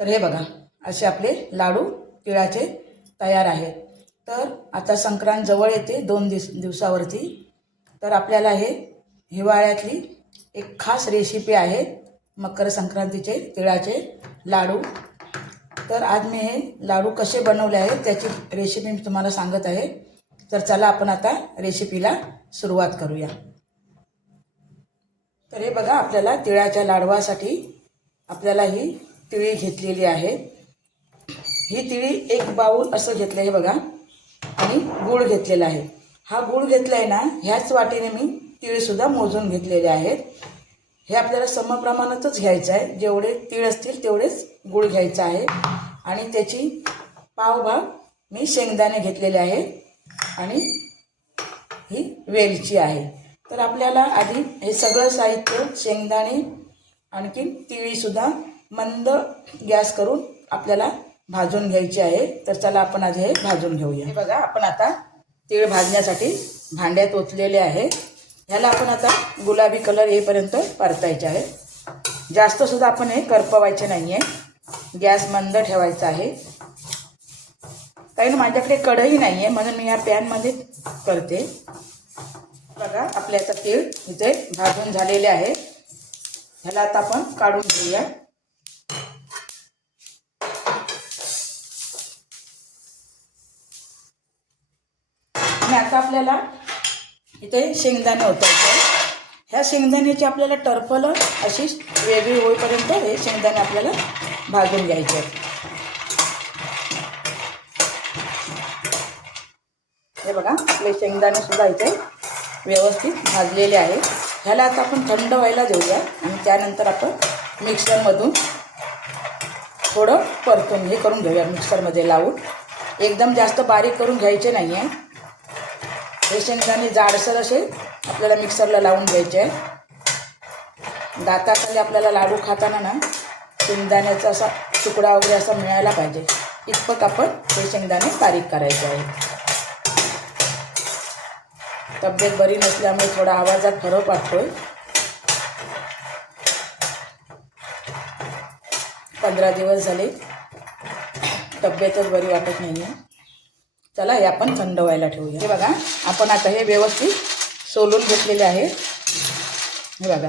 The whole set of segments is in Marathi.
तर हे बघा असे आपले लाडू तिळाचे तयार आहेत। तर आता संक्रांत जवळ येते 2 दिवसावरती। तर आपल्याला हे हिवाळ्यातली एक खास रेसिपी आहे मकर संक्रांतीचे तिळाचे लाडू। तर आज मी हे लाडू कसे बनवले आहेत त्याची रेसिपी मी तुम्हाला सांगत आहे। तर चला आपण आता रेसिपीला सुरुवात करूया। तर हे बघा आपल्याला तिळाच्या लाडवासाठी आपल्याला ही तिळी घेतलेली आहे। ही तिळी 1 बाउल असं घेतलं आहे बघा आणि गूळ घेतलेला आहे। हा गूळ घेतलाय ना ह्याच वाटीने मी तीळ सुद्धा मोजून घेतलेले आहेत। हे आपल्याला समप्रमाणातच घ्यायचं आहे, जेवढे तीळ असतील तेवढेच गूळ घ्यायचा आहे। आणि त्याची पावभाग मी शेंगदाणे घेतलेले आहेत आणि ही वेलची आहे। तर आपल्याला आधी हे सगळं साहित्य शेंगदाणे आणखी तिळी सुद्धा मंद गॅस करून आपल्याला भाजून घ्यायची आहे। तर चला आपण आधी हे भाजून घेऊया। हे बघा आपण आता तीळ भाजण्यासाठी भांड्यात ओतलेले आहे। ह्याला आपण आता गुलाबी कलर येईपर्यंत परतायचे आहे। जास्त सुद्धा आपण हे करपवायचे नाही आहे, गॅस मंद ठेवायचा आहे। कारण माझ्याकडे कढई नाही आहे म्हणून मी या पॅनमध्ये करते। बघा आपले आता तीळ इथे भाजून झालेले आहे। ह्याला आता आपण काढून घेऊया। आणि आता आपल्याला इथे शेंगदाणे ओतायचे आहे। ह्या शेंगदाण्याची आपल्याला टरफलं अशी वेगळी होईपर्यंत हे शेंगदाणे आपल्याला भाजून घ्यायचे आहेत। हे बघा आपले शेंगदाणे सुद्धा इथे व्यवस्थित भाजलेले आहे। ह्याला आता आपण थंड व्हायला देऊया आणि त्यानंतर आपण मिक्सरमधून थोडं परतून हे करून घेऊया। मिक्सरमध्ये लावून एकदम जास्त बारीक करून घ्यायचे नाही आहे। हे शेंगदाणे जाडसर असे आपल्याला मिक्सरला लावून घ्यायचे आहे। दाताखाली आपल्याला लाडू खाताना ना शेंगदाण्याचा असा तुकडा वगैरे असा मिळायला पाहिजे इतपत आपण हे शेंगदाणे बारीक करायचे आहे। तब्येत बरी नसल्यामुळे थोडा आवाजात फरक वाटतोय। 15 दिवस झाले तब्येतच बरी वाटत नाही आहे। चला हे आपण थंड व्हायला ठेवूया। हे बघा आपण आता हे व्यवस्थित सोलून घेतलेले आहे। हे बघा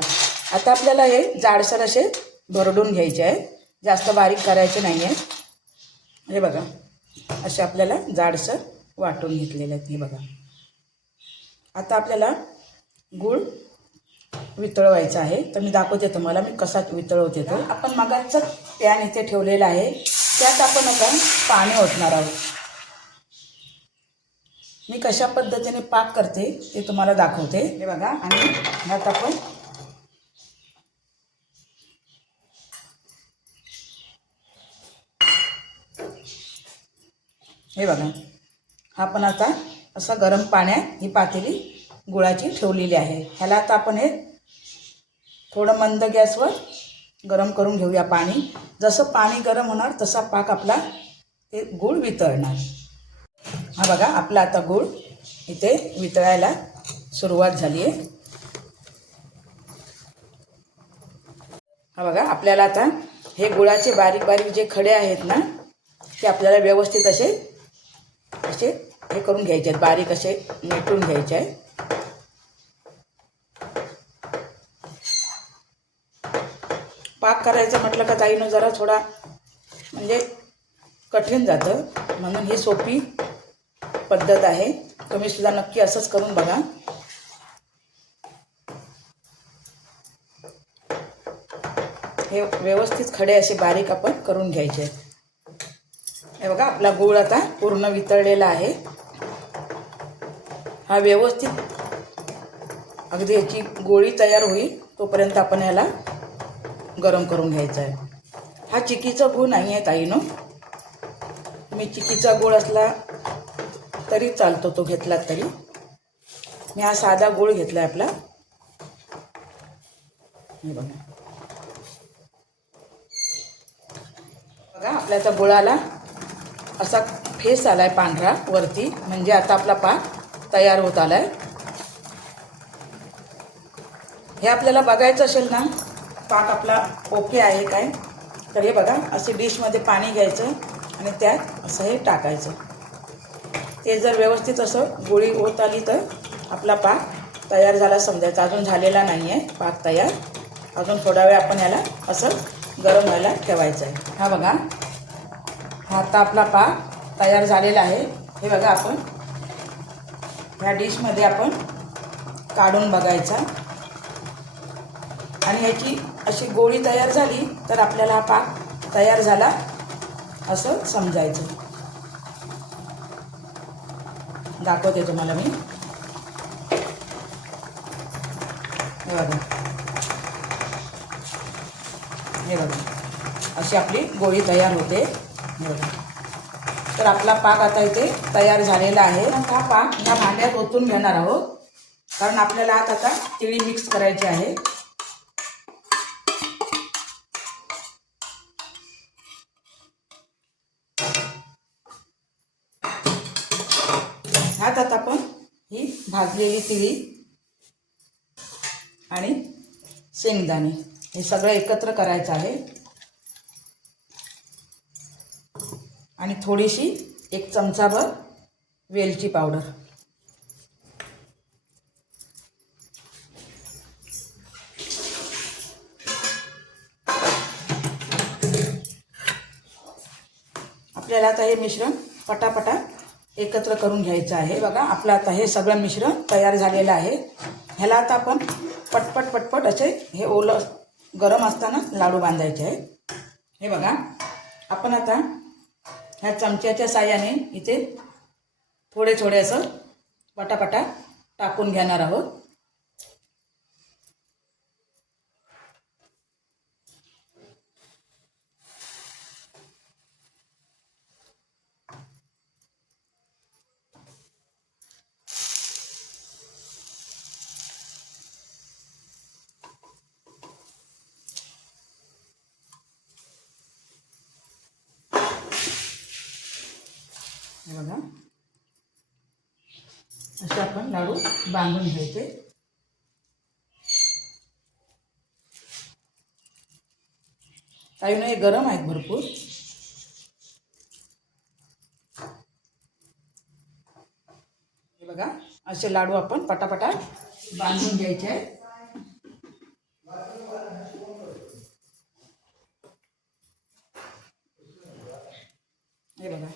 आता आपल्याला हे जाडसर असे भरडून घ्यायचे आहे, जास्त बारीक करायचे नाही आहे। हे बघा असे आपल्याला जाडसर वाटून घेतलेले आहेत। हे बघा आता आपल्याला गूळ वितळवायचा आहे। तर मी दाखवते तुम्हाला मी कसा वितळवते तो। आपण मगाचा पॅन इथे ठेवलेला आहे, त्यात आपण आता पाणी ओतणार आहोत। मी कशा पद्धतीने पाक करते ते तुम्हाला दाखवते। हे बघा आणि ह्यात आपण हे बघा हा पण आता असं गरम पाण्यात ही पातेली गुळाची ठेवलेली आहे। ह्याला आता आपण हे थोडं मंद गॅसवर गरम करून घेऊया पाणी। जसं पाणी गरम होणार तसा पाक आपला ते गूळ वितळणार। हा बघा आपला आता गूळ इथे वितळायला सुरुवात झाली आहे। हा बघा आपल्याला आता हे गुळाचे बारीक बारीक जे खडे आहेत ना ते आपल्याला व्यवस्थित असे हे करून घ्यायचे आहेत, बारीक असे नेटून घ्यायचे आहे। पाक करायचं म्हटलं का ताईनं जरा थोडा म्हणजे कठीण जातं, म्हणून ही सोपी पद्धत आहे। तुम्ही सुद्धा नक्की असंच करून बघा। हे व्यवस्थित खडे असे बारीक आपण करून घ्यायचे आहेत। हे बघा आपला गूळ आता पूर्ण वितळलेला आहे। हा व्यवस्थित अगदी याची गोळी तयार होईल तोपर्यंत आपण ह्याला गरम करून घ्यायचा आहे। हा चिकीचा गूळ नाही आहे ताईनो, मी चिकीचा गूळ असला तरी चालतो, तो घेतला तरी। मी हा साधा गूळ घेतला आहे आपला। हे बघा बघा आपल्याचा गुळाला असा फेस आलाय पांढरा वरती, म्हणजे आता आपला पाक तयार होत आलाय। हे आपल्याला बघायचं असेल ना पाक आपला ओके आहे काय, तर हे बघा, असे डिशमध्ये पाणी घ्यायचं आणि त्यात असं हे टाकायचं. ते जर व्यवस्थित असं गोळी होत आली तर आपला पाक तयार झाला समजायचा. अजून झालेला नाही आहे पाक तयार, अजून थोडा वेळ आपण ह्याला असं गरम व्हायला ठेवायचं आहे. हा बघा, हा आता आपला पाक तयार झालेला आहे. हे बघा, आपण ह्या डिशमध्ये आपण काढून बघायचा आणि ह्याची अशी गोळी तयार झाली तर आपल्याला हा पाक तयार झाला असं समजायचं. दाखवते तुम्हाला मी. हे बघा, हे बघा, अशी आपली गोळी तयार होते. हे बघा, तर आपला पाक आता इथे तयार झालेला आहे. हा पाक ह्या भांड्यात ओतून घेणार आहोत, कारण आपल्याला आता तिळी मिक्स करायची आहे. ह्यात आता आपण ही भाजलेली तिळी आणि शेंगदाणे हे सगळं एकत्र करायचं आहे आणि थोडीशी 1 चमचाभर वेलची पावडर. आपल्याला आता हे मिश्रण पटापटा एकत्र करून घ्यायचं आहे. बघा, आपलं आता हे सगळं मिश्रण तयार झालेलं आहे. ह्याला आता आपण पटपट पटपट असे हे ओलं गरम असताना लाडू बांधायचे आहे. हे बघा, आपण आता ह्या चमच्याच्या साहाय्याने इथे थोडे थोडे असं पटापटा टाकून घेणार आहोत. हे बघा, असे आपण लाडू बांधून घ्यायचे. काही नाही, गरम आहेत भरपूर. हे बघा, असे लाडू आपण पटापटा बांधून घ्यायचे आहेत. हे बघा,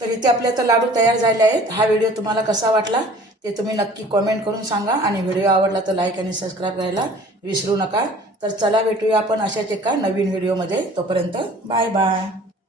तर इथे आपले आता लाडू तयार झाले आहेत. हा व्हिडिओ तुम्हाला कसा वाटला ते तुम्ही नक्की कमेंट करून सांगा आणि व्हिडिओ आवडला तर लाईक आणि सबस्क्राईब करायला विसरू नका. तर चला, भेटूया आपण अशाच एका नवीन व्हिडिओमध्ये. तोपर्यंत बाय बाय.